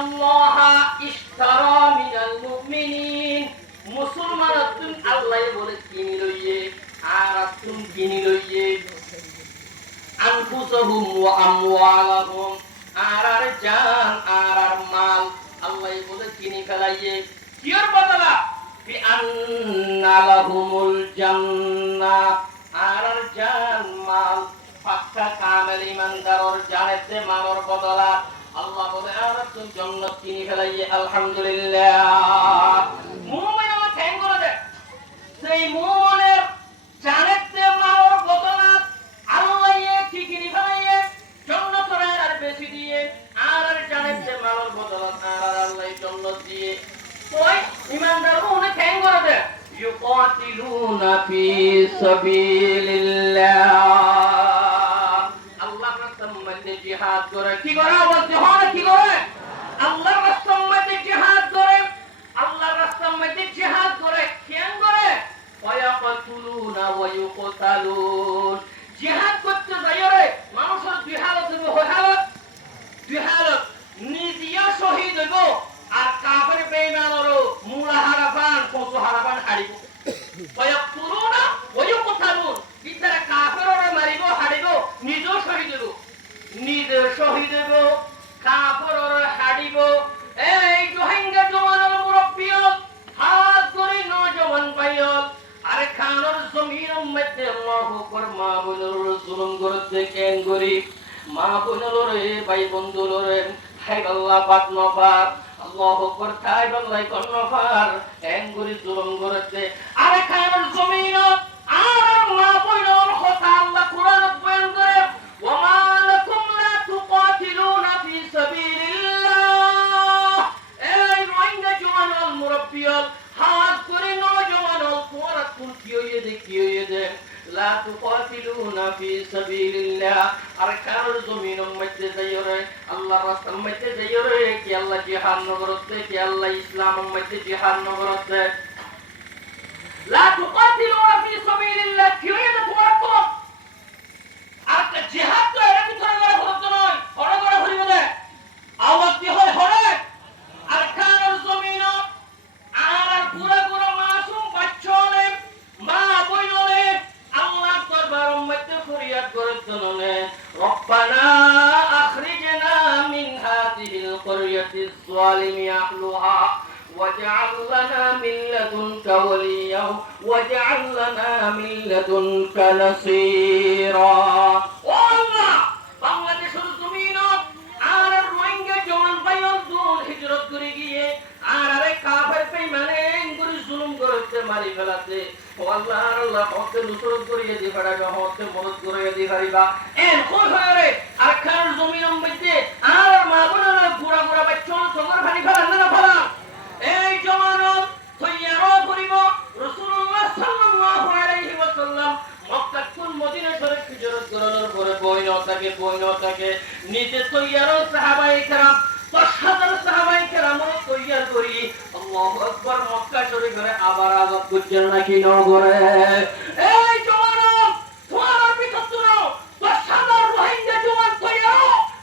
ইন্নাল্লাহা ইশতারা মিনাল মুমিনিন মুসলমানতুন আল্লাহ বলে কিনি লইয়ে আর তুম কিনি লইয়ে আনফুসাহুম ওয়া আমওয়ালাহুম আর জান আর মাল আল্লাহ বলে কিনি ফেলাইয়ে কির বদলা বি আন্না লাহুমুল জান্নাহ আর জান মাল পাক্কা কামেল ইমানদারর জানেতে মালর বদলা আল্লাহ বলে আর তুমি জান্নাত কিনি ফেলাইয়ে আলহামদুলিল্লাহ মুমিন আমার ঠ্যাং করে দে সেই মুমিনের জানেতে মালর বদলা আল্লাহ কি কিনি ফেলাইয়ে জান্নাতের আর বেশি দিয়ে আর জানেতে মালর বদলা আর আল্লাহ জান্নাত দিয়ে ওই ইমানদার মুমিন ঠ্যাং করে দে ইউকাতিলুনা ফি সাবিলিল্লাহ আল্লাহর রাস্তায় মধ্যে জিহাদ করে কি করে বলতে হয় কি করে আল্লাহর রাস্তায় মধ্যে জিহাদ করে আল্লাহর রাস্তায় মধ্যে জিহাদ করে কেন করে ওয়ায়াকতুলুনা ওয়া ইউকতালুন জিহাদ করতে যায় রে মানুষের দুই হালত দুই হালত নিজেও শহীদ হইব আর কাফের বেঈমানরও মুলা হারাবান পশু হারাবান হারিব ওয়ায়াকতুলুনা ওয়া ইউকতালুন ইতারা কাফেররে মারিব হারিব নিজেও শহীদ হইব নিজে শহীদ হইব কাফেররে হারিব এই রোহিঙ্গা জওয়ানের মুরব্বিয়ল হাত ধরে নওজওয়ান ভাইয়ল আরে খানোর জমিনের মধ্যে আল্লাহু আকবার মা বোনের জুলুম করতে কেন করি মা বোনের রে ভাই বন্ধুর রে হাই আল্লাহ পাক নফার আল্লাহু আকবার তাই বলাই কোন নফার কেন করি জুলুম করতে আরে খানোর জমিনত আর মা বোনের কথা আল্লাহ কোরআনত বয়ান করে ওয়া লাকুম লা তুকাতিলুনা ফি সাবিলিল্লাহ এই রোহিঙ্গা জওয়ানল মুরব্বিয়ল হাত করে নওজওয়ানল তোরা কোন কি হইয়ে দে লা তুকাতিলুনা ফি সাবিলিল্লাহ আর কারোর জমিনের মধ্যে যাইরে আল্লাহর রাস্তার মধ্যে যাইরে কি আল্লাহ জিহাদ নগরতে কি আল্লাহ ইসলামের মধ্যে জিহাদ নগরতে লা তুকাতিলুনা ফি সাবিলিল্লাহ কি হইয়ে দে তোরা তো আর জিহাদ তো এর ভিতরে হতো নয় হড়ে হরিব দে আওয়াজ কি হয় হড়ে আর কারোর জমিন আর পুরা মাসুম বাচ্চালে মা বইনলে আল্লাহ দরবারের মধ্যে ফরিয়াদ করতেনলে রব্বানা আখরিজনা মিন হাযিহিল ক্বরিয়াতিজ যালিমি আহলুহা واجعل لنا من لدنك وليا واجعل لنا من لدنك نصيرا والله বাংলাদেশের জমিনত আর রোহিঙ্গা জওয়ান ভাইয়র দুল হিজরত করে গিয়ে আর আরে কাফের বেঈমানে করে জুলুম করতে মারি ফেলাতে আল্লাহ আল্লাহ হতে নুসরত করিয়ে দি পাড়াবে হতে মদদ করিয়ে দি পারিবা এর কোন হয় আর খার জমিনের মধ্যে আর মা বোনেরা গুড়া বাচ্চা সবর ভানি ফেলান না ফেলা এই জওয়ানত তৈয়ার করিব রাসূলুল্লাহ সাল্লাল্লাহু আলাইহি ওয়াসাল্লাম মক্কা কোন মদিনা শরীফ হিজরত করার পরে বইনটাকে নিজে তৈয়ার সাহাবায়ে কেরাম 10,000 সাহাবায়ে কেরাম তৈয়ার করি আল্লাহু আকবার মক্কা শরীফে আবার আযাব করছেন নাকি নগরে এই জওয়ানত তোমার ভিতর তো 10,000 রোহিঙ্গা জওয়ান তৈয়ার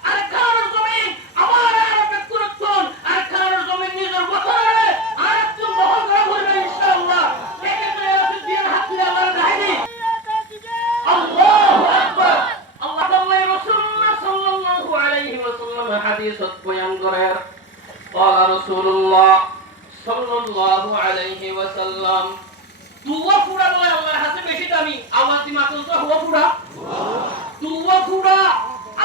আর কার জমিন আবার আরবে করতন আর কার জমিন নিজের বছরে আর তুমি বহন করা করবে ইনশাআল্লাহ দেখে তো এর দিন হাত তুলে আল্লাহর গায়ে আল্লাহু আকবার আল্লাহ রাসূলুল্লাহ সাল্লাল্লাহু আলাইহি ওয়াসাল্লাম হাদিসত বয়ান করেন قال رسول الله صلى الله عليه وسلم দুয়া ফুরা বলে আল্লাহর হাতে বেশি দামি আওয়াজ দি মাত্র তো হুয়া ফুরা দুয়া ফুরা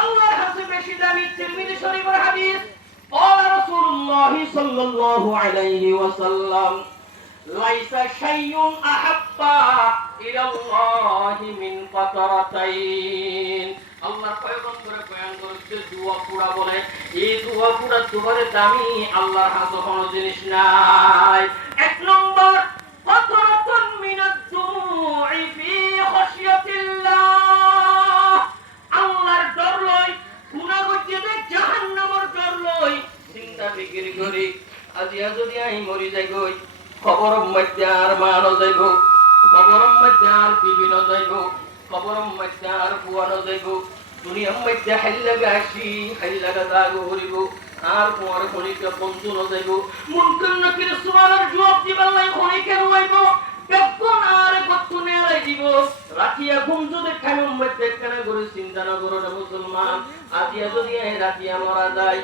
আল্লাহর হাতে বেশি দামি তিরমিজি শরীফের হাদিস قال رسول الله صلى الله عليه وسلم ليس شيء احب الى الله من قطرتين আল্লাহর পয়গম্বর বয়ান করেছে দুয়া ফুরা বলে এই দুয়া ফুরা দুবারে দামি আল্লাহর হাতে কোনো জিনিস নাই এক নম্বর قطرة من الدموع في خشية الله আল্লাহর ডর লই গুনাহ করতে জাহান্নামের ডর লই চিন্তা ফিকির করি আজিয়া যদি আই মরি যাই গই খবরের মধ্যে আর মানো যাইব খবরের মধ্যে আর বিভিন্ন যাইব খবরের মধ্যে আর পুয়ানো যাইব দুনিয়ার মধ্যে হাইলা গাছি হাইলা দাগ হরিব আর পরে খনিকে বন্ধু ন যাইব মুনকার নাকির সুয়ালের জবাব দিবার লাই খনিকে রইব বেকুন আর গতুন এলাই দিব রাতিয়া ঘুম যদি খানুম মধ্যে কেন করে চিন্তা না করো মুসলমান আজিয়া যদি এই রাতিয়া মারা যায়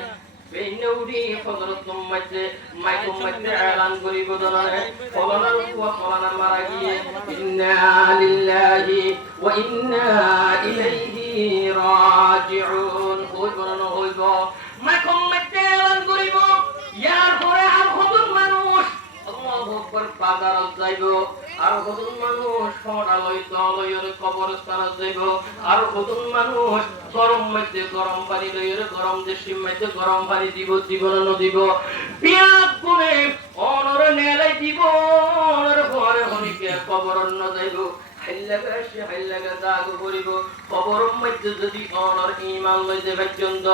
বেইনউডি ফজরতুম মধ্যে মাইকুম মধ্যে এলান করিব দলানে ফলানার উপর ফলানা মারা গিয়ে ইন্না লিল্লাহি ওয়া ইন্না ইলাইহি রাজিউন হইব মাইকুম মধ্যে এলান করিব ইয়ার পরে আর কতজন মানুষ আল্লাহু আকবার বাজার যাইব আর কতজন মানুষ সরালয় তলয়ের কবরস্থান যাইব আর কতজন মানুষ গরম মধ্যে গরম পানি লইয়ের গরম দেশি মধ্যে গরম পানি দিব জীবন নদিব পিয়াক গুনে অনর নেলাই দিব অনর পরে হনিকে কবর ন যাইব হাইলাগা দাগ করিব কবর মধ্যে যদি অনর ঈমান লইতে পর্যন্ত